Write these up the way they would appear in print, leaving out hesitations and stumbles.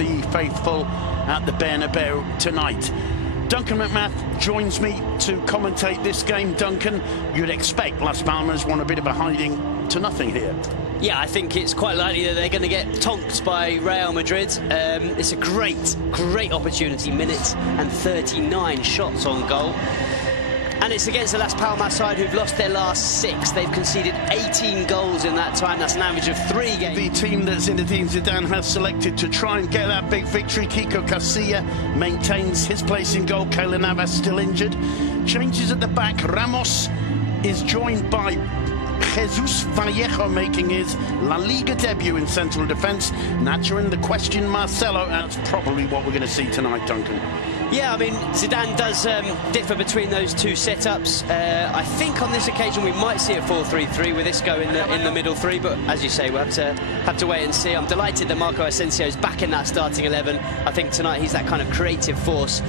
the faithful at the Bernabeu tonight. Duncan McMath joins me to commentate this game. Duncan, you'd expect Las Palmas want a bit of a hiding to nothing here. Yeah, I think it's quite likely that they're going to get tonked by Real Madrid. It's a great opportunity. Minutes and 39 shots on goal. And it's against the Las Palmas side who've lost their last 6. They've conceded 18 goals in that time. That's an average of 3 games. The team that Zinedine Zidane has selected to try and get that big victory. Kiko Casilla maintains his place in goal. Keylor Navas still injured. Changes at the back. Ramos is joined by Jesus Vallejo making his La Liga debut in central defence. Nacho in the question, Marcelo. That's probably what we're going to see tonight, Duncan. Yeah, I mean, Zidane does differ between those two setups. I think on this occasion we might see a 4-3-3 with Isco in the middle three, but as you say, we'll have to wait and see. I'm delighted that Marco Asensio's back in that starting 11. I think tonight he's that kind of creative force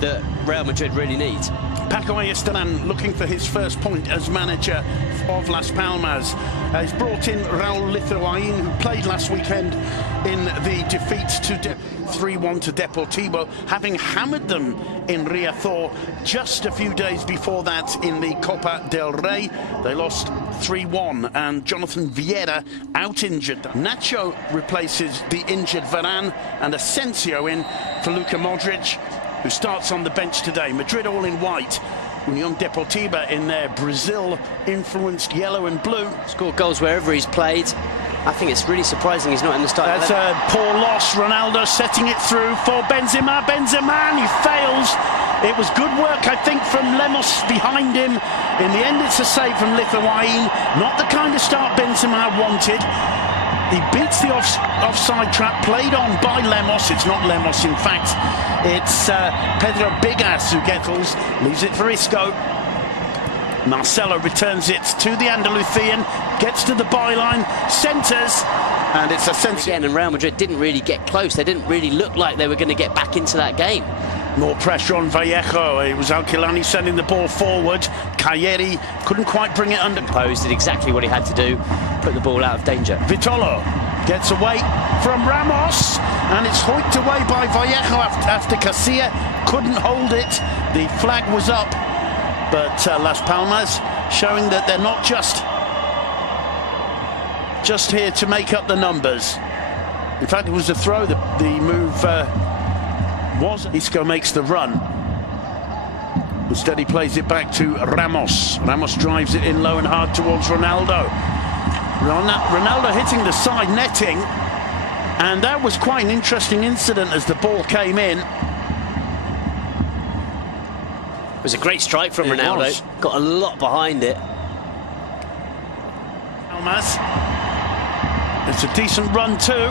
that Real Madrid really needs. Paco Ayestarán looking for his first point as manager of Las Palmas. He's brought in Raúl Lithuain, who played last weekend in the defeat to 3-1 to Deportivo, having hammered them in Riazor just a few days before that in the Copa del Rey. They lost 3-1, and Jonathan Vieira out injured. Nacho replaces the injured Varane, and Asensio in for Luka Modric, who starts on the bench today. Madrid all in white. Unión Deportiva in their Brazil-influenced yellow and blue. Scored goals wherever he's played. I think it's really surprising he's not in the starting. That's a poor loss. Ronaldo setting it through for Benzema. Benzema, and he fails. It was good work, I think, from Lemos behind him. In the end, it's a save from Lithuain. Not the kind of start Benzema wanted. He beats the offside trap played on by Lemos. It's not Lemos, in fact. It's Pedro Bigas who leaves it for Isco. Marcelo returns it to the Andalusian, gets to the byline, centres, and it's Asensio. Again, and Real Madrid didn't really get close. They didn't really look like they were going to get back into that game. More pressure on Vallejo. It was Alquilani sending the ball forward. Cayeri couldn't quite bring it under. Posed, did exactly what he had to do, put the ball out of danger. Vitolo gets away from Ramos, and it's hoiked away by Vallejo after Casilla couldn't hold it. The flag was up, but Las Palmas showing that they're not just here to make up the numbers. In fact, it was a throw. The move was. Isco makes the run. Instead, he plays it back to Ramos. Ramos drives it in low and hard towards Ronaldo. Ronaldo hitting the side netting, and that was quite an interesting incident as the ball came in. It was a great strike from Ronaldo. Got a lot behind it. Palmas. It's a decent run too.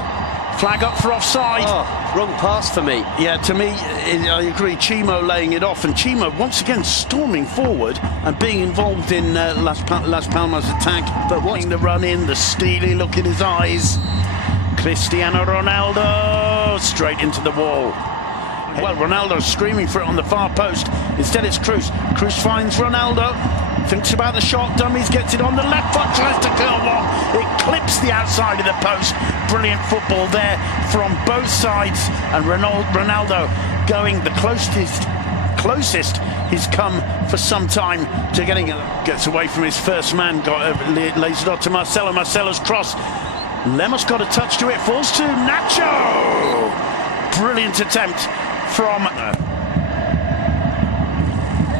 Flag up for offside. Oh, wrong pass for me. Yeah, to me, I agree. Chimo laying it off, and Chimo once again storming forward and being involved in Las Palmas' attack. But watching the run in, the steely look in his eyes. Cristiano Ronaldo straight into the wall. Well, Ronaldo's screaming for it on the far post. Instead, it's Cruz. Cruz finds Ronaldo. Thinks about the shot, dummies, gets it on the left foot, tries to curl one. It clips the outside of the post. Brilliant football there from both sides. And Ronaldo going the closest he's come for some time to getting it. Gets away from his first man, lays it on to Marcelo. Marcelo's cross. Lemos got a touch to it, falls to Nacho. Brilliant attempt from...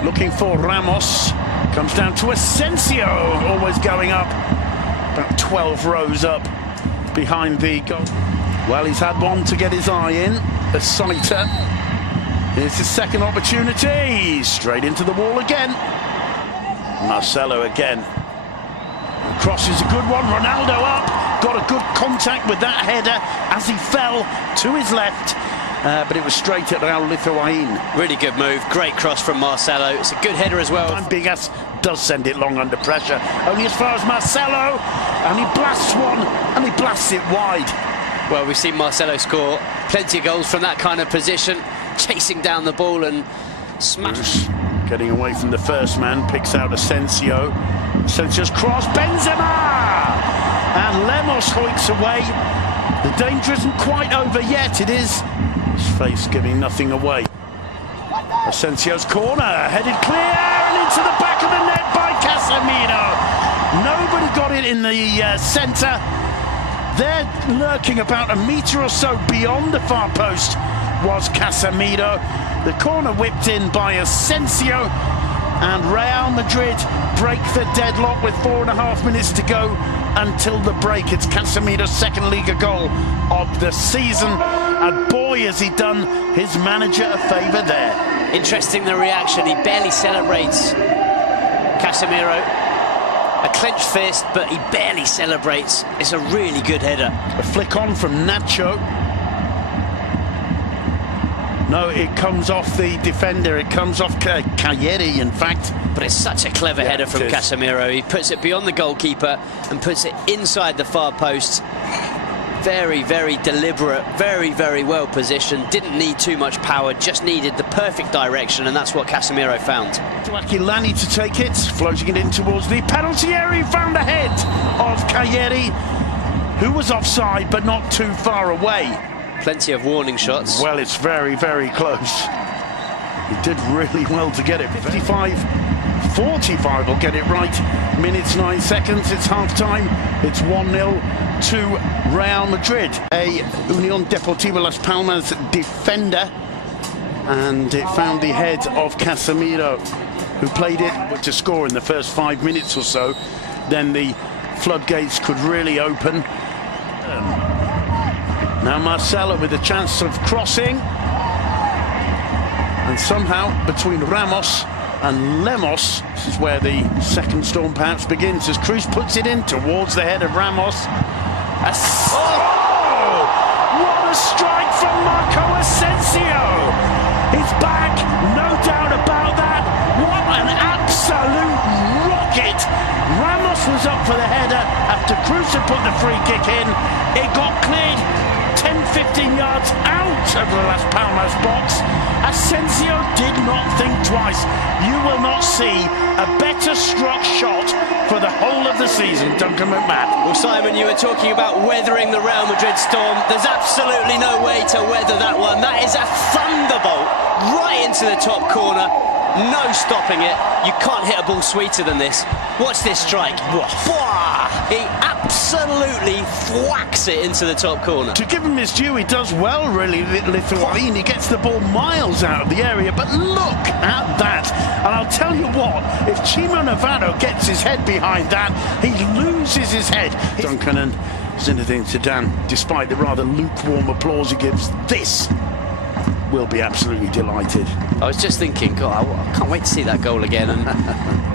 looking for Ramos. Comes down to Asensio, always going up. About 12 rows up behind the goal. Well, he's had one to get his eye in. A sighter. Here's his second opportunity. Straight into the wall again. Marcelo again. The cross is a good one. Ronaldo up. Got a good contact with that header as he fell to his left. But it was straight at Raúl Lithuain. Really good move, great cross from Marcelo. It's a good header as well. And Bigas does send it long under pressure. Only as far as Marcelo, and he blasts one, and he blasts it wide. Well, we've seen Marcelo score plenty of goals from that kind of position, chasing down the ball and smash. Getting away from the first man, picks out Asensio. Asensio's cross, Benzema! And Lemos hoiks away. The danger isn't quite over yet. It is. His face giving nothing away. Asensio's corner, headed clear and into the back of the net by Casemiro. Nobody got it in the centre. There, lurking about a metre or so beyond the far post, was Casemiro. The corner whipped in by Asensio, and Real Madrid break the deadlock with 4.5 minutes to go until the break. It's Casemiro's second Liga goal of the season, and boy has he done his manager a favour there. Interesting, the reaction. He barely celebrates, Casemiro. A clenched fist, but he barely celebrates. It's a really good header. A flick on from Nacho. No, it comes off the defender. It comes off Cagliari, in fact. But it's such a clever header from Casemiro. He puts it beyond the goalkeeper and puts it inside the far post. Very, very deliberate, very, very well positioned. Didn't need too much power, just needed the perfect direction, and that's what Casemiro found. To Aquilani to take it, floating it in towards the penalty area. Found ahead of Cagliari, who was offside but not too far away. Plenty of warning shots. Well, it's very, very close. He did really well to get it. 55-45 will get it right. Minutes 9 seconds. It's half-time. It's 1-0 to Real Madrid. A Unión Deportiva Las Palmas defender, and it found the head of Casemiro, who played it to score in the first 5 minutes or so. Then the floodgates could really open. Now Marcelo with a chance of crossing, and somehow between Ramos and Lemos, this is where the second storm perhaps begins, as Cruz puts it in towards the head of Ramos. What a strike from Marco Asensio! He's back, no doubt about that. What an absolute rocket! Ramos was up for the header after Cruz had put the free kick in. It got cleared 10-15 yards out of the Las Palmas box. Asensio did not think twice. You will not see a better struck shot for the whole of the season, Duncan McMahon. Well, Simon, you were talking about weathering the Real Madrid storm. There's absolutely no way to weather that one. That is a thunderbolt right into the top corner. No stopping it. You can't hit a ball sweeter than this. Watch this strike. He absolutely thwacks it into the top corner. To give him his due, he does well, really, Lithuanian. He gets the ball miles out of the area, but look at that. And I'll tell you what, if Chimo Navarro gets his head behind that, he loses his head. Duncan and Zinedine Zidane, despite the rather lukewarm applause he gives, this will be absolutely delighted. I was just thinking, God, I can't wait to see that goal again, and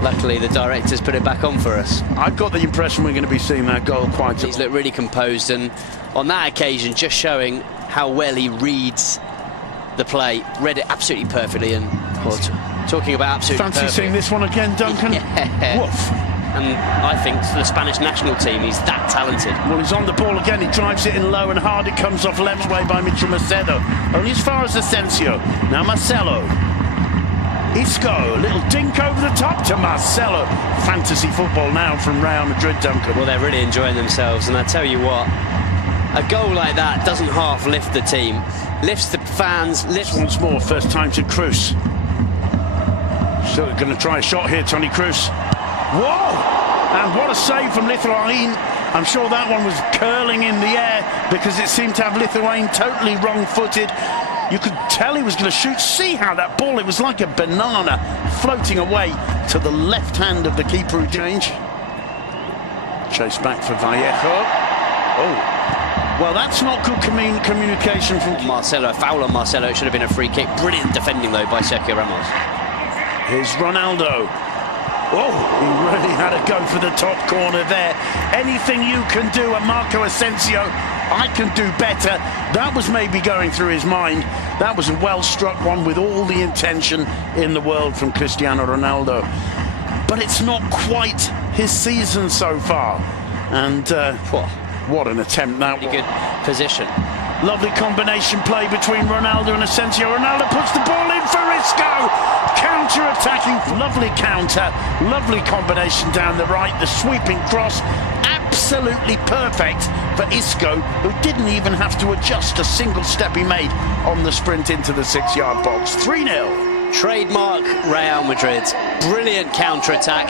luckily the director's put it back on for us. I've got the impression we're going to be seeing that goal quite a lot. He's looked really composed, and on that occasion just showing how well he reads the play. Read it absolutely perfectly, and talking about absolutely Fancy seeing this one again, Duncan? Yeah. Woof. And I think for the Spanish national team, he's that talented. Well, he's on the ball again. He drives it in low and hard. It comes off left way by Mitchell Macedo. Only as far as Asensio. Now Marcelo. Isco. Little dink over the top to Marcelo. Fantasy football now from Real Madrid, Duncan. Well, they're really enjoying themselves. And I tell you what, a goal like that doesn't half lift the team. Lifts the fans. Lifts once more. First time to Cruz. Still going to try a shot here, Toni Kroos. Whoa! And what a save from Lithuanian. I'm sure that one was curling in the air because it seemed to have Lithuanian totally wrong-footed. You could tell he was going to shoot. See how that ball, it was like a banana floating away to the left hand of the keeper who changed. Chase back for Vallejo. Oh. Well, that's not good communication from Marcelo. A foul on Marcelo. It should have been a free kick. Brilliant defending, though, by Sergio Ramos. Here's Ronaldo. Oh, he really had a go for the top corner there. Anything you can do at Marco Asensio, I can do better. That was maybe going through his mind. That was a well-struck one with all the intention in the world from Cristiano Ronaldo. But it's not quite his season so far. And what an attempt that was. Good position. Lovely combination play between Ronaldo and Asensio. Ronaldo puts the ball in for Isco. Counter-attacking, lovely counter, lovely combination down the right, the sweeping cross, absolutely perfect for Isco, who didn't even have to adjust a single step he made on the sprint into the 6-yard box. 3-0. Trademark Real Madrid. Brilliant counter-attack.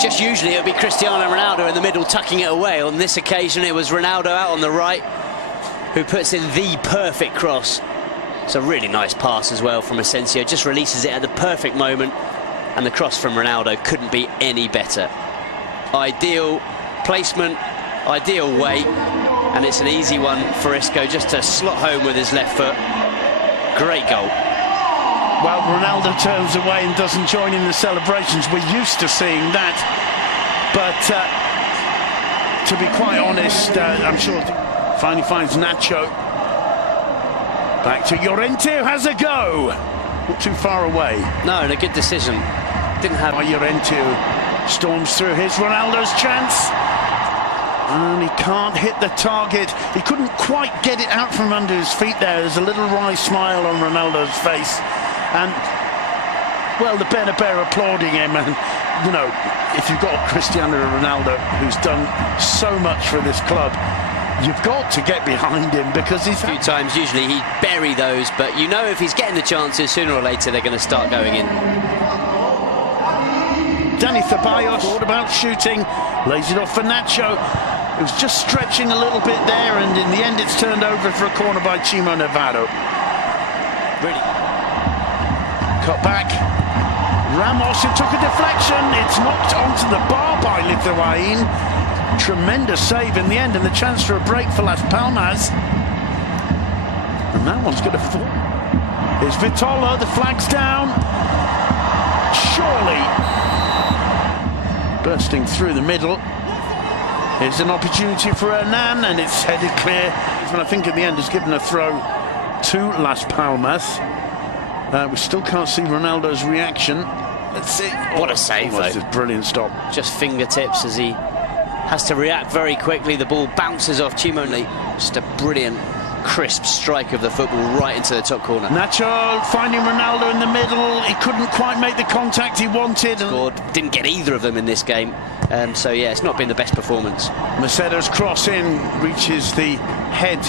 Just usually it would be Cristiano Ronaldo in the middle tucking it away. On this occasion it was Ronaldo out on the right who puts in the perfect cross. It's a really nice pass as well from Asensio. Just releases it at the perfect moment, and the cross from Ronaldo couldn't be any better. Ideal placement, ideal weight, and it's an easy one for Isco just to slot home with his left foot. Great goal. Well, Ronaldo turns away and doesn't join in the celebrations. We're used to seeing that. But to be quite honest, I'm sure finally finds Nacho. Back to Llorente, who has a go. Not too far away. No, and a good decision. Didn't have... Llorente storms through his Ronaldo's chance. And he can't hit the target. He couldn't quite get it out from under his feet there. There's a little wry smile on Ronaldo's face. And, well, the Bernabeu applauding him. And, you know, if you've got Cristiano Ronaldo, who's done so much for this club, you've got to get behind him, because he's... A few times, usually he'd bury those, but you know if he's getting the chances, sooner or later they're going to start going in. Dani Ceballos thought about shooting, lays it off for Nacho. It was just stretching a little bit there, and in the end it's turned over for a corner by Chimo Navarro. Really? Cut back. Ramos, it took a deflection. It's knocked onto the bar by Lithuanian. Tremendous save in the end, and the chance for a break for Las Palmas. And that one's going to fall. Here's Vitolo, the flag's down. Surely. Bursting through the middle. Here's an opportunity for Hernan, and it's headed clear. And I think in the end has given a throw to Las Palmas. We still can't see Ronaldo's reaction. Let's see. What a save, though. A brilliant stop. Just fingertips as he has to react very quickly. The ball bounces off Chimone. Just a brilliant, crisp strike of the football right into the top corner. Nacho finding Ronaldo in the middle. He couldn't quite make the contact he wanted. Scored. Didn't get either of them in this game. So, yeah, it's not been the best performance. Macedo's cross in reaches the head